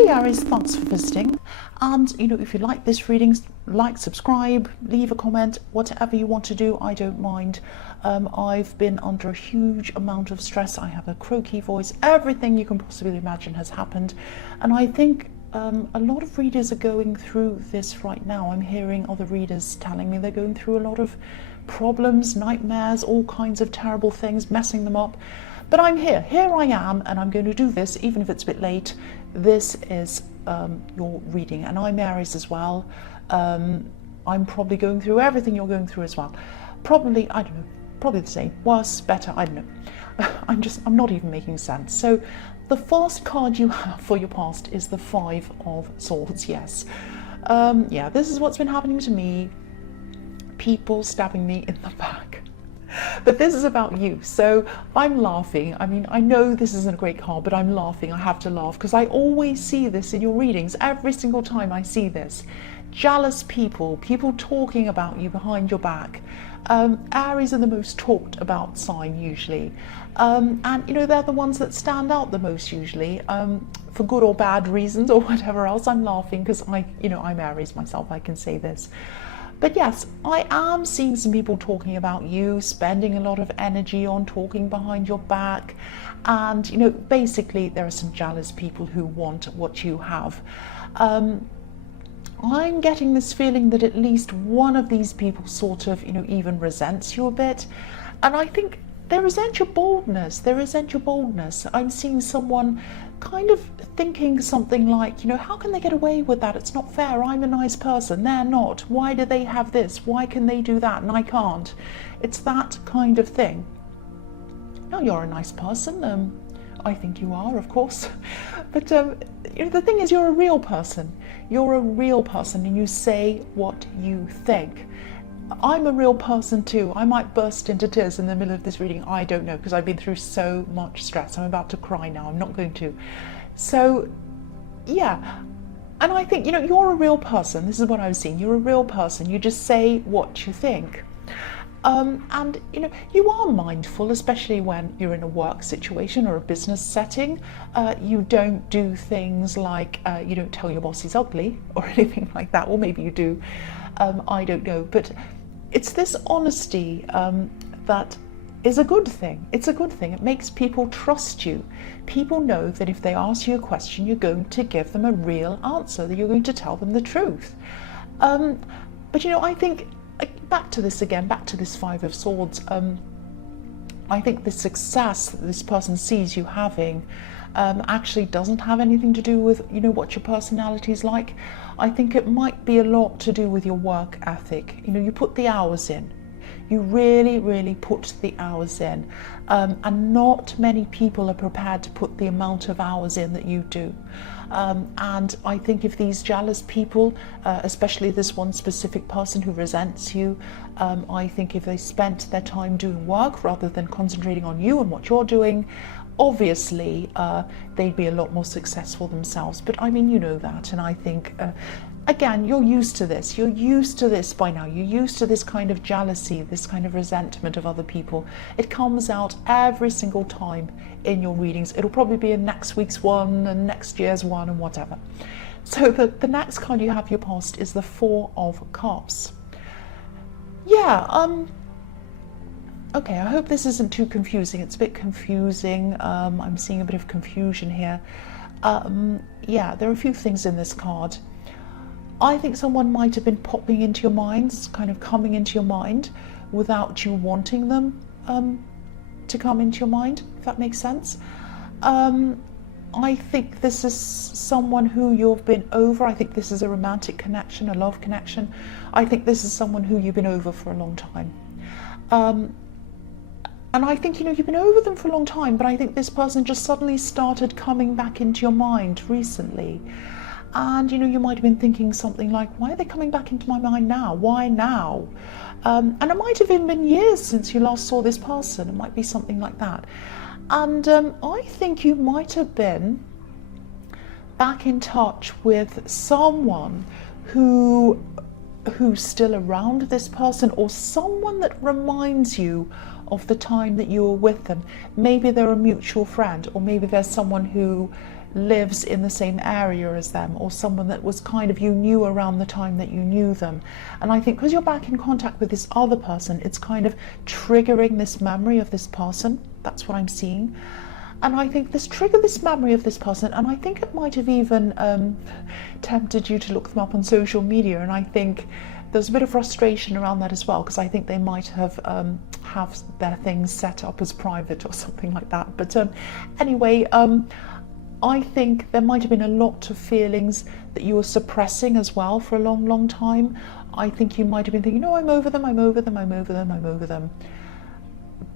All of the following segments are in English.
Hey Aries, thanks for visiting. And if you like this reading, like, subscribe, leave a comment, whatever you want to do, I don't mind. I've been under a huge amount of stress. I have a croaky voice. Everything you can possibly imagine has happened. And I think a lot of readers are going through this right now. I'm hearing other readers telling me they're going through a lot of problems, nightmares, all kinds of terrible things, messing them up. But I'm here I am, and I'm going to do this, even if it's a bit late. This is your reading, and I'm Aries as well. I'm probably going through everything you're going through as well. Probably, I don't know, probably the same, worse, better, I don't know. I'm not even making sense. So the first card you have for your past is the Five of Swords, yes. Yeah, this is what's been happening to me. People stabbing me in the back. But this is about you, so I'm laughing. I mean, I know this isn't a great card, but I'm laughing. I have to laugh because I always see this in your readings. Every single time I see this. Jealous people talking about you behind your back. Aries are the most talked about sign usually. And they're the ones that stand out the most usually, for good or bad reasons or whatever else. I'm laughing because I'm Aries myself, I can say this. But yes, I am seeing some people talking about you, spending a lot of energy on talking behind your back. And, basically there are some jealous people who want what you have. I'm getting this feeling that at least one of these people sort of, even resents you a bit. And I think they resent your boldness. I'm seeing someone kind of thinking something like, how can they get away with that? It's not fair. I'm a nice person. They're not. Why do they have this? Why can they do that and I can't? It's that kind of thing. Now, you're a nice person. I think you are, of course. But the thing is, you're a real person. You're a real person and you say what you think. I'm a real person too. I might burst into tears in the middle of this reading. I don't know, because I've been through so much stress. I'm about to cry now. I'm not going to. So, yeah. And I think, you're a real person. This is what I was seeing. You're a real person. You just say what you think. And, you are mindful, especially when you're in a work situation or a business setting. You don't do things like, you don't tell your boss he's ugly or anything like that. Or maybe you do. I don't know. But it's this honesty that is a good thing. It's a good thing. It makes people trust you. People know that if they ask you a question, you're going to give them a real answer, that you're going to tell them the truth. But I think, back to this Five of Swords, I think the success that this person sees you having actually doesn't have anything to do with what your personality is like. I think it might be a lot to do with your work ethic. You put the hours in. You really put the hours in, and not many people are prepared to put the amount of hours in that you do. And I think if these jealous people, especially this one specific person who resents you, I think if they spent their time doing work rather than concentrating on you and what you're doing, obviously they'd be a lot more successful themselves. But I mean, you know that, and I think again, you're used to this. You're used to this by now. You're used to this kind of jealousy, this kind of resentment of other people. It comes out every single time in your readings. It'll probably be in next week's one and next year's one and whatever. So the next card you have your past is the Four of Cups. Yeah, okay, I hope this isn't too confusing. It's a bit confusing. I'm seeing a bit of confusion here. Yeah, there are a few things in this card. I think someone might have been popping into your minds, kind of coming into your mind without you wanting them to come into your mind, if that makes sense. I think this is someone who you've been over. I think this is a romantic connection, a love connection. I think this is someone who you've been over for a long time. And I think, you've been over them for a long time, but I think this person just suddenly started coming back into your mind recently. And, you might have been thinking something like, why are they coming back into my mind now? Why now? And it might have even been years since you last saw this person. It might be something like that. And I think you might have been back in touch with someone who's still around this person, or someone that reminds you of the time that you were with them. Maybe they're a mutual friend, or maybe there's someone who lives in the same area as them, or someone that was kind of you knew around the time that you knew them. And I think because you're back in contact with this other person, it's kind of triggering this memory of this person. That's what I'm seeing. And I think this triggered this memory of this person, and I think it might have even tempted you to look them up on social media. And I think there's a bit of frustration around that as well, because I think they might have their things set up as private or something like that. But anyway, I think there might have been a lot of feelings that you were suppressing as well for a long, long time. I think you might have been thinking, no, I'm over them, I'm over them, I'm over them, I'm over them.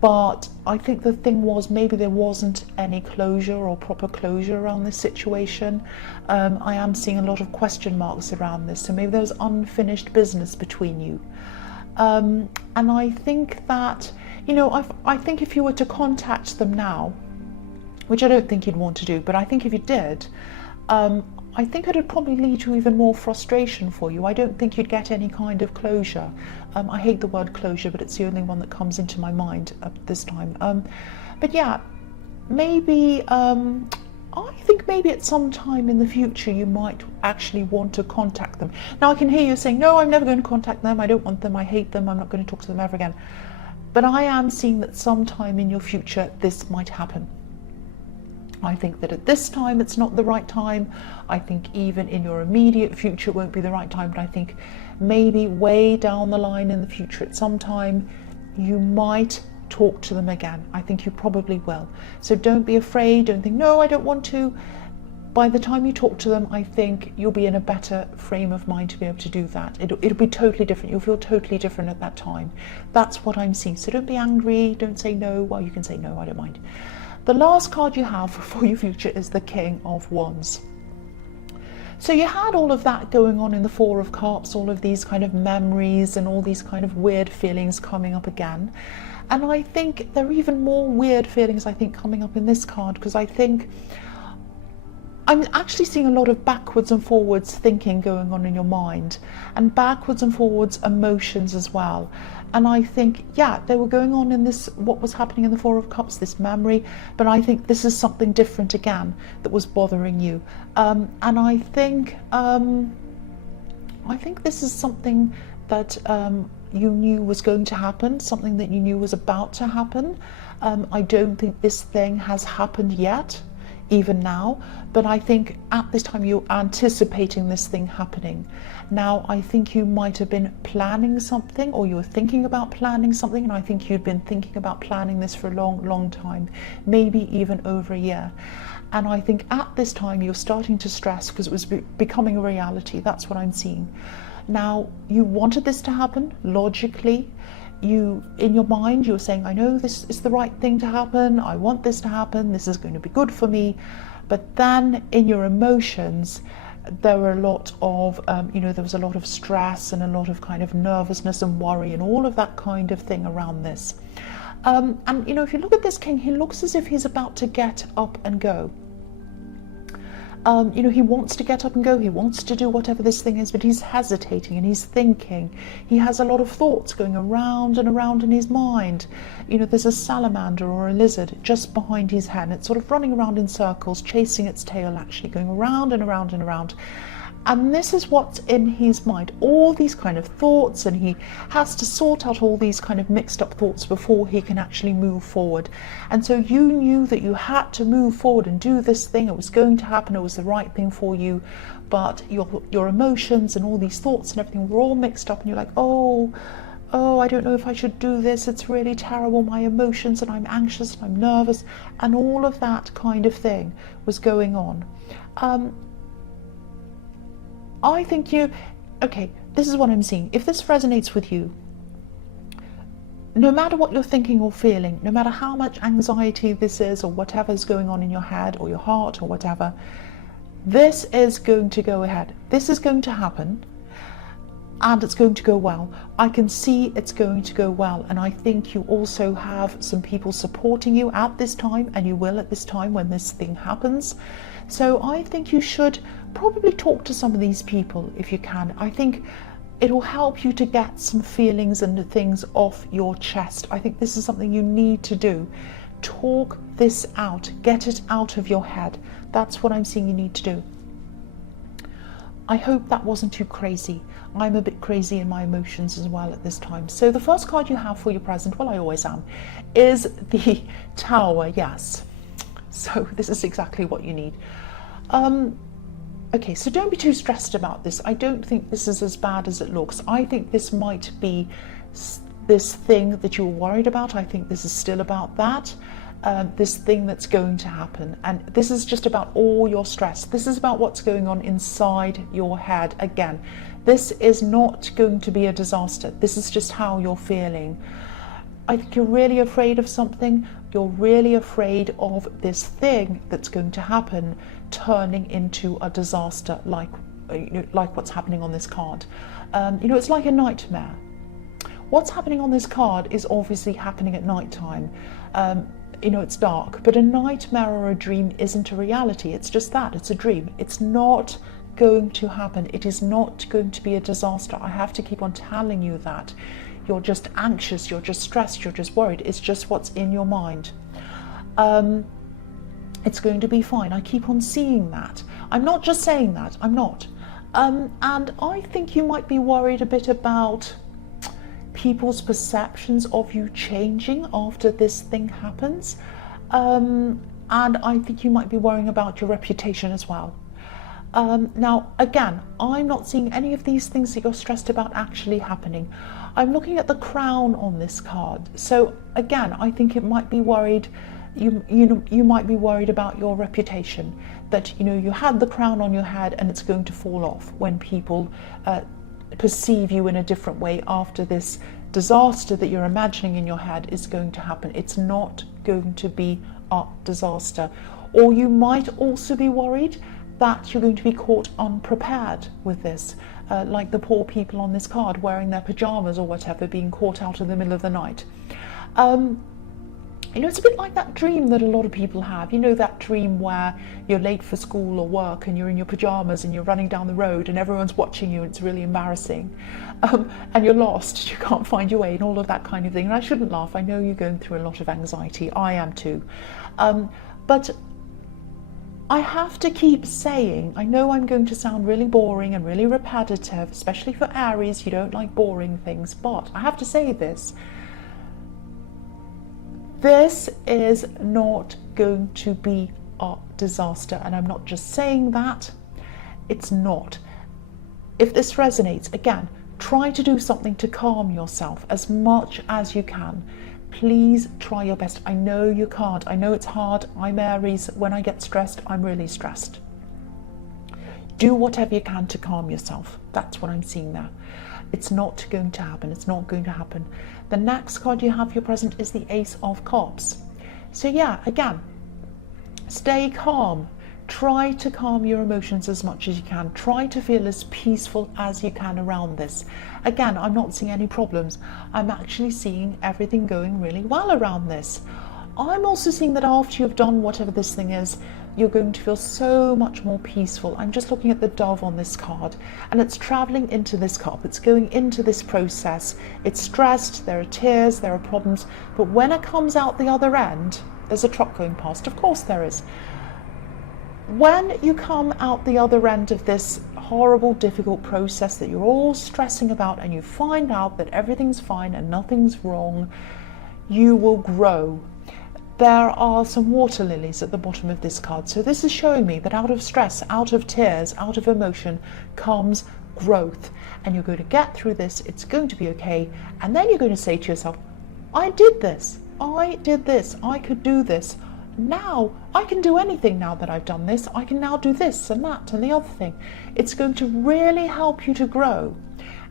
But I think the thing was, maybe there wasn't any closure or proper closure around this situation. I am seeing a lot of question marks around this, so maybe there was unfinished business between you. And I think that, you know, I think if you were to contact them now, which I don't think you'd want to do, but I think if you did, I think it would probably lead to even more frustration for you. I don't think you'd get any kind of closure. I hate the word closure, but it's the only one that comes into my mind at this time. But yeah, maybe, I think maybe at some time in the future you might actually want to contact them. Now I can hear you saying, no, I'm never going to contact them, I don't want them, I hate them, I'm not going to talk to them ever again. But I am seeing that sometime in your future this might happen. I think that at this time it's not the right time. I think even in your immediate future it won't be the right time, but I think maybe way down the line in the future at some time you might talk to them again. I think you probably will. So don't be afraid, don't think, no, I don't want to. By the time you talk to them, I think you'll be in a better frame of mind to be able to do that. It'll be totally different. You'll feel totally different at that time. That's what I'm seeing. So don't be angry, don't say no. Well, you can say no, I don't mind. The last card you have for your future is the King of Wands. So you had all of that going on in the Four of Cups, all of these kind of memories and all these kind of weird feelings coming up again. And I think there are even more weird feelings, I think, coming up in this card, because I think I'm actually seeing a lot of backwards and forwards thinking going on in your mind, and backwards and forwards emotions as well. And I think, yeah, they were going on in this, what was happening in the Four of Cups, this memory, but I think this is something different again that was bothering you. And I think this is something that you knew was going to happen, something that you knew was about to happen. I don't think this thing has happened yet, even now, but I think at this time you're anticipating this thing happening. Now I think you might have been planning something, or you were thinking about planning something, and I think you'd been thinking about planning this for a long time, maybe even over a year. And I think at this time you're starting to stress because it was becoming a reality. That's what I'm seeing. Now you wanted this to happen logically. You, in your mind, you were saying, I know this is the right thing to happen, I want this to happen, this is going to be good for me. But then in your emotions, there were a lot of, there was a lot of stress and a lot of kind of nervousness and worry and all of that kind of thing around this. And, if you look at this king, he looks as if he's about to get up and go. He wants to get up and go, he wants to do whatever this thing is, but he's hesitating and he's thinking. He has a lot of thoughts going around and around in his mind. There's a salamander or a lizard just behind his head. It's sort of running around in circles, chasing its tail, actually going around and around and around. And this is what's in his mind, all these kind of thoughts, and he has to sort out all these kind of mixed up thoughts before he can actually move forward. And so you knew that you had to move forward and do this thing. It was going to happen, it was the right thing for you, but your emotions and all these thoughts and everything were all mixed up, and you're like, oh, I don't know if I should do this, it's really terrible, my emotions, and I'm anxious and I'm nervous, and all of that kind of thing was going on. I think okay, this is what I'm seeing. If this resonates with you, no matter what you're thinking or feeling, no matter how much anxiety this is or whatever's going on in your head or your heart or whatever, this is going to go ahead. This is going to happen, and it's going to go well. I can see it's going to go well, and I think you also have some people supporting you at this time, and you will at this time when this thing happens. So I think you should probably talk to some of these people if you can. I think it will help you to get some feelings and things off your chest. I think this is something you need to do. Talk this out. Get it out of your head. That's what I'm seeing you need to do. I hope that wasn't too crazy. I'm a bit crazy in my emotions as well at this time. So the first card you have for your present, well, I always am, is the Tower. Yes. So this is exactly what you need. Okay, so don't be too stressed about this. I don't think this is as bad as it looks. I think this might be this thing that you were worried about. I think this is still about that. This thing that's going to happen, and this is just about all your stress. This is about what's going on inside your head. Again, this is not going to be a disaster. This is just how you're feeling. I think you're really afraid of something. You're really afraid of this thing that's going to happen turning into a disaster, like what's happening on this card. It's like a nightmare. What's happening on this card is obviously happening at night time. It's dark, but a nightmare or a dream isn't a reality. It's just that, it's a dream. It's not going to happen. It is not going to be a disaster. I have to keep on telling you that. You're just anxious, you're just stressed, you're just worried. It's just what's in your mind. It's going to be fine. I keep on seeing that. I'm not just saying that, I'm not. And I think you might be worried a bit about people's perceptions of you changing after this thing happens. And I think you might be worrying about your reputation as well. Now, again, I'm not seeing any of these things that you're stressed about actually happening. I'm looking at the crown on this card. So again, I think it might be worried, you might be worried about your reputation, that you had the crown on your head and it's going to fall off when people perceive you in a different way after this disaster that you're imagining in your head is going to happen. It's not going to be a disaster. Or you might also be worried that you're going to be caught unprepared with this, like the poor people on this card wearing their pajamas or whatever, being caught out in the middle of the night. It's a bit like that dream that a lot of people have. That dream where you're late for school or work and you're in your pajamas and you're running down the road and everyone's watching you and it's really embarrassing. And you're lost, you can't find your way and all of that kind of thing. And I shouldn't laugh. I know you're going through a lot of anxiety. I am too. But I have to keep saying, I know I'm going to sound really boring and really repetitive, especially for Aries. You don't like boring things, but I have to say this. This is not going to be a disaster, and I'm not just saying that. It's not. If this resonates, again, try to do something to calm yourself as much as you can. Please try your best. I know you can't. I know it's hard. I'm Aries. When I get stressed, I'm really stressed. Do whatever you can to calm yourself. That's what I'm seeing there. It's not going to happen. It's not going to happen. The next card you have for your present is the Ace of Cups. So yeah, again, stay calm. Try to calm your emotions as much as you can. Try to feel as peaceful as you can around this. Again, I'm not seeing any problems. I'm actually seeing everything going really well around this. I'm also seeing that after you've done whatever this thing is, you're going to feel so much more peaceful. I'm just looking at the dove on this card, and it's traveling into this cup. It's going into this process. It's stressed, there are tears, there are problems, but when it comes out the other end, there's a truck going past. Of course there is. When you come out the other end of this horrible, difficult process that you're all stressing about, and you find out that everything's fine and nothing's wrong, you will grow. There are some water lilies at the bottom of this card. So this is showing me that out of stress, out of tears, out of emotion comes growth. And you're going to get through this. It's going to be okay. And then you're going to say to yourself, I did this. I did this. I could do this. Now I can do anything now that I've done this. I can now do this and that and the other thing. It's going to really help you to grow.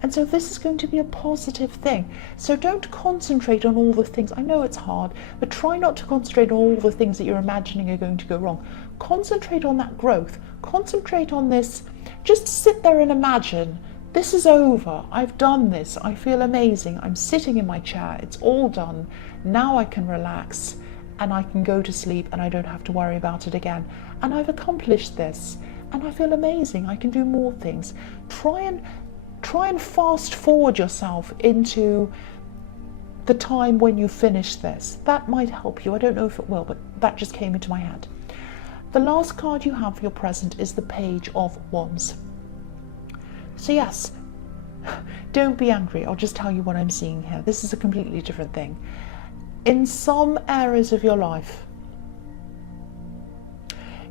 And so this is going to be a positive thing. So don't concentrate on all the things. I know it's hard, but try not to concentrate on all the things that you're imagining are going to go wrong. Concentrate on that growth. Concentrate on this. Just sit there and imagine, this is over. I've done this. I feel amazing. I'm sitting in my chair. It's all done. Now I can relax and I can go to sleep and I don't have to worry about it again. And I've accomplished this and I feel amazing. I can do more things. Try and fast forward yourself into the time when you finish this. That might help you. I don't know if it will, but that just came into my head. The last card you have for your present is the Page of Wands. So yes, don't be angry. I'll just tell you what I'm seeing here. This is a completely different thing. In some areas of your life,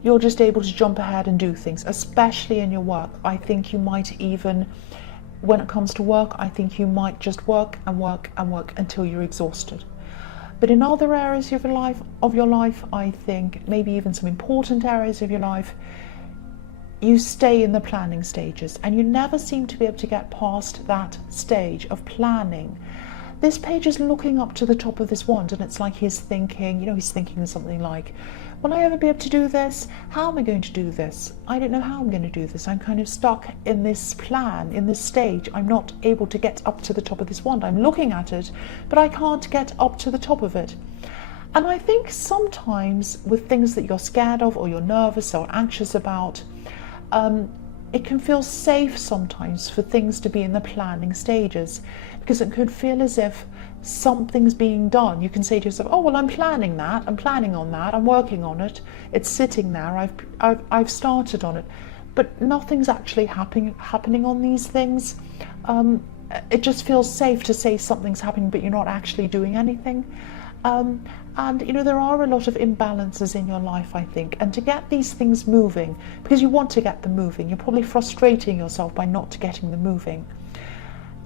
you're just able to jump ahead and do things, especially in your work. I think you might even, when it comes to work, I think you might just work and work and work until you're exhausted. But in other areas of your life, I think maybe even some important areas of your life, you stay in the planning stages and you never seem to be able to get past that stage of planning. This page is looking up to the top of this wand, and it's like he's thinking, he's thinking something like, will I ever be able to do this? How am I going to do this? I don't know how I'm going to do this. I'm kind of stuck in this plan, in this stage. I'm not able to get up to the top of this wand. I'm looking at it, but I can't get up to the top of it. And I think sometimes with things that you're scared of or you're nervous or anxious about, it can feel safe sometimes for things to be in the planning stages, because it could feel as if something's being done. You can say to yourself, oh, well, I'm planning that, I'm planning on that, I'm working on it, it's sitting there, I've started on it, but nothing's actually happening on these things. It just feels safe to say something's happening, but you're not actually doing anything. And there are a lot of imbalances in your life, I think, and to get these things moving, because you want to get them moving, you're probably frustrating yourself by not getting them moving.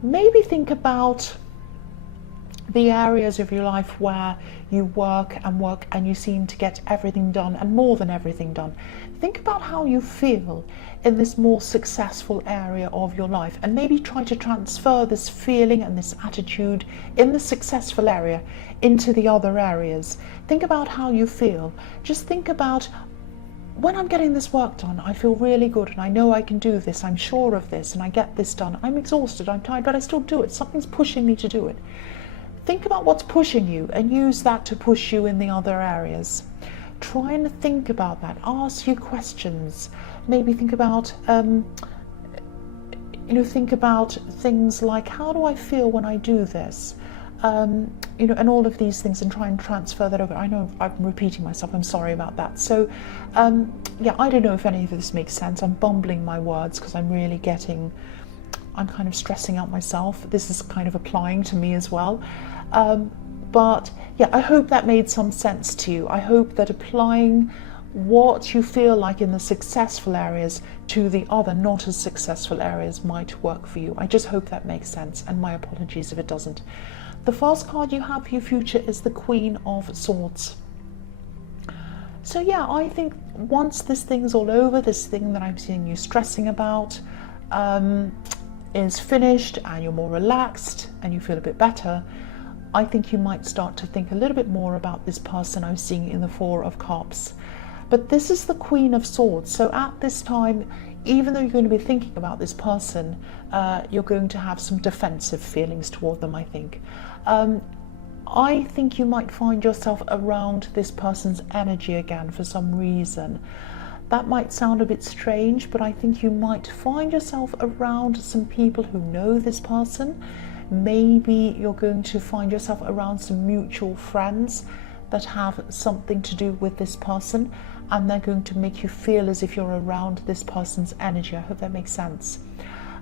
Maybe think about the areas of your life where you work and you seem to get everything done and more than everything done. Think about how you feel in this more successful area of your life, and maybe try to transfer this feeling and this attitude in the successful area into the other areas. Think about how you feel. Just think about, when I'm getting this work done, I feel really good and I know I can do this, I'm sure of this, and I get this done. I'm exhausted, I'm tired, but I still do it. Something's pushing me to do it. Think about what's pushing you and use that to push you in the other areas. Try and think about that. Ask you questions. Maybe think about, think about things like, how do I feel when I do this? And all of these things, and try and transfer that over. I know I'm repeating myself, I'm sorry about that. So, I don't know if any of this makes sense. I'm bumbling my words because I'm kind of stressing out myself. This is kind of applying to me as well. But yeah, I hope that made some sense to you. I hope that applying what you feel like in the successful areas to the other not as successful areas might work for you. I just hope that makes sense, and my apologies if it doesn't. The first card you have for your future is the Queen of Swords. So yeah, I think once this thing's all over, this thing that I'm seeing you stressing about is finished and you're more relaxed and you feel a bit better, I think you might start to think a little bit more about this person I'm seeing in the Four of Cups. But this is the Queen of Swords, so at this time, even though you're going to be thinking about this person, you're going to have some defensive feelings toward them, I think. I think you might find yourself around this person's energy again for some reason. That might sound a bit strange, but I think you might find yourself around some people who know this person. Maybe you're going to find yourself around some mutual friends that have something to do with this person, and they're going to make you feel as if you're around this person's energy. I hope that makes sense.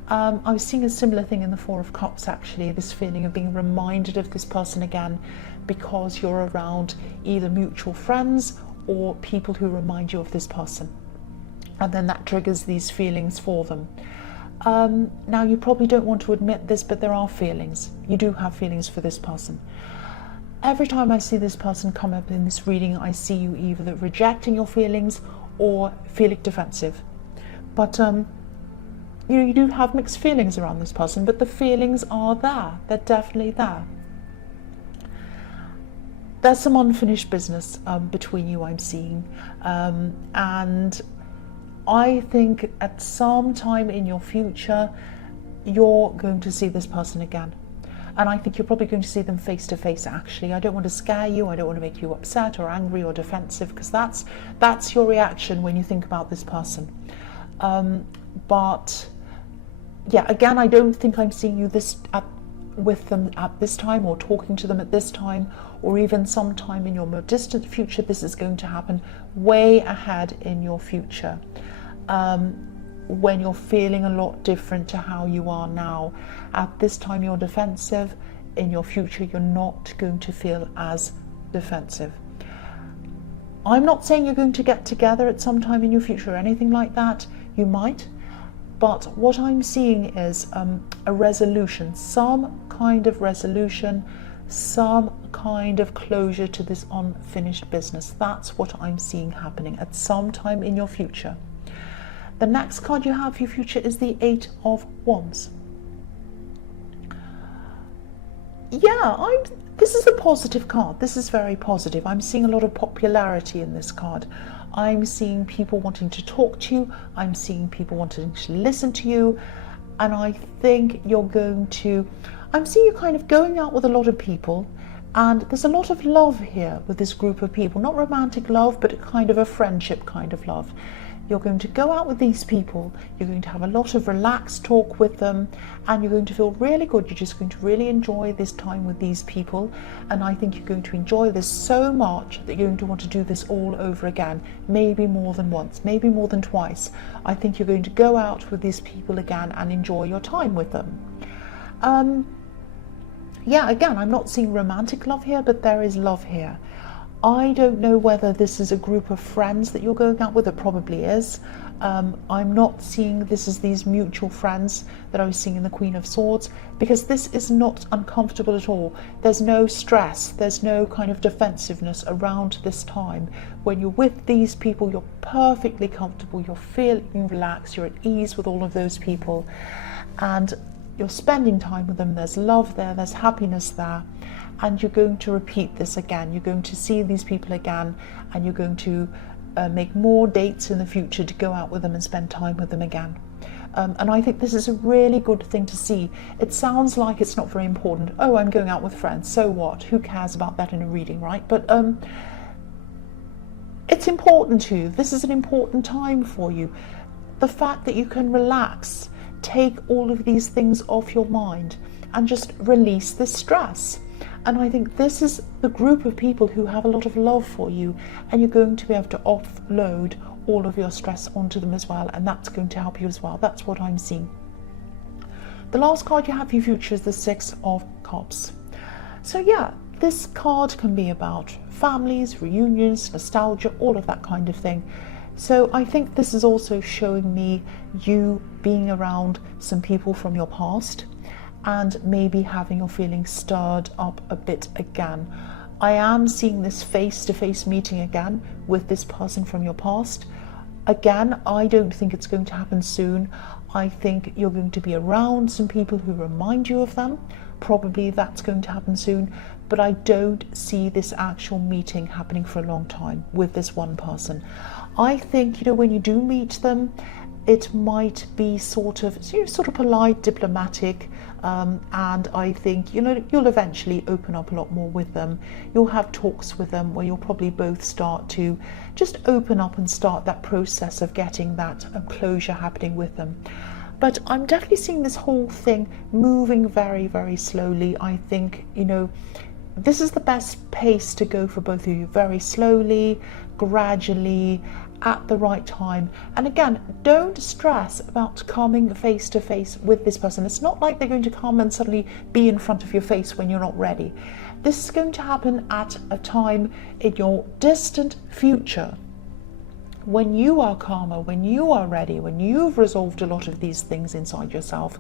I was seeing a similar thing in the Four of Cups, actually, this feeling of being reminded of this person again because you're around either mutual friends or people who remind you of this person, and then that triggers these feelings for them. Now, you probably don't want to admit this, but there are feelings. You do have feelings for this person. Every time I see this person come up in this reading, I see you either rejecting your feelings or feeling defensive. But you do have mixed feelings around this person, but the feelings are there. They're definitely there. There's some unfinished business between you, I'm seeing. And I think at some time in your future, you're going to see this person again. And I think you're probably going to see them face to face, actually. I don't want to scare you. I don't want to make you upset or angry or defensive, because that's your reaction when you think about this person. But yeah, again, I don't think I'm seeing you with them at this time, or talking to them at this time, or even sometime in your more distant future. This is going to happen way ahead in your future, when you're feeling a lot different to how you are now. At this time you're defensive. In your future you're not going to feel as defensive. I'm not saying you're going to get together at some time in your future or anything like that. You might, but what I'm seeing is a resolution, some kind of resolution, some kind of closure to this unfinished business. That's what I'm seeing happening at some time in your future. The next card you have for your future is the Eight of Wands. Yeah, this is a positive card. This is very positive. I'm seeing a lot of popularity in this card. I'm seeing people wanting to talk to you. I'm seeing people wanting to listen to you. And I think I'm seeing you kind of going out with a lot of people. And there's a lot of love here with this group of people. Not romantic love, but kind of a friendship kind of love. You're going to go out with these people, you're going to have a lot of relaxed talk with them, and you're going to feel really good. You're just going to really enjoy this time with these people, and I think you're going to enjoy this so much that you're going to want to do this all over again, maybe more than once, maybe more than twice. I think you're going to go out with these people again and enjoy your time with them. Yeah, again, I'm not seeing romantic love here, but there is love here. I don't know whether this is a group of friends that you're going out with. It probably is. I'm not seeing this as these mutual friends that I was seeing in the Queen of Swords, because this is not uncomfortable at all. There's no stress, there's no kind of defensiveness around this time. When you're with these people, you're perfectly comfortable, you're feeling relaxed, you're at ease with all of those people, and you're spending time with them. There's love there, there's happiness there. And you're going to repeat this again. You're going to see these people again, and you're going to make more dates in the future to go out with them and spend time with them again. And I think this is a really good thing to see. It sounds like it's not very important. Oh, I'm going out with friends, so what? Who cares about that in a reading, right? But it's important to you. This is an important time for you. The fact that you can relax, take all of these things off your mind, and just release this stress. And I think this is the group of people who have a lot of love for you, and you're going to be able to offload all of your stress onto them as well, and that's going to help you as well. That's what I'm seeing. The last card you have for your future is the Six of Cups. So yeah, this card can be about families, reunions, nostalgia, all of that kind of thing. So I think this is also showing me you being around some people from your past, and maybe having your feelings stirred up a bit again. I am seeing this face-to-face meeting again with this person from your past. Again, I don't think it's going to happen soon. I think you're going to be around some people who remind you of them. Probably that's going to happen soon, but I don't see this actual meeting happening for a long time with this one person. I think, when you do meet them, it might be sort of polite, diplomatic, and I think you'll eventually open up a lot more with them. You'll have talks with them where you'll probably both start to just open up and start that process of getting that closure happening with them. But I'm definitely seeing this whole thing moving very, very slowly. I think, this is the best pace to go for both of you. Very slowly, gradually, at the right time. And again, don't stress about coming face to face with this person. It's not like they're going to come and suddenly be in front of your face when you're not ready. This is going to happen at a time in your distant future, when you are calmer, when you are ready, when you've resolved a lot of these things inside yourself.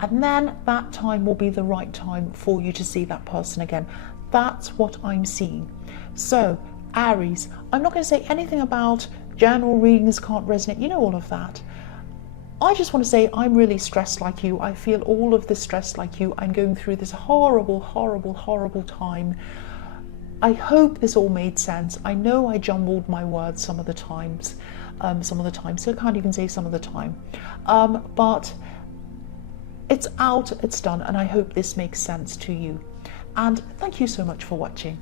And then that time will be the right time for you to see that person again. That's what I'm seeing. So Aries, I'm not going to say anything about general readings can't resonate, all of that. I just want to say I'm really stressed like you. I feel all of this stress like you. I'm going through this horrible, horrible, horrible time. I hope this all made sense. I know I jumbled my words some of the times, so I can't even say some of the time. But it's out, it's done, and I hope this makes sense to you. And thank you so much for watching.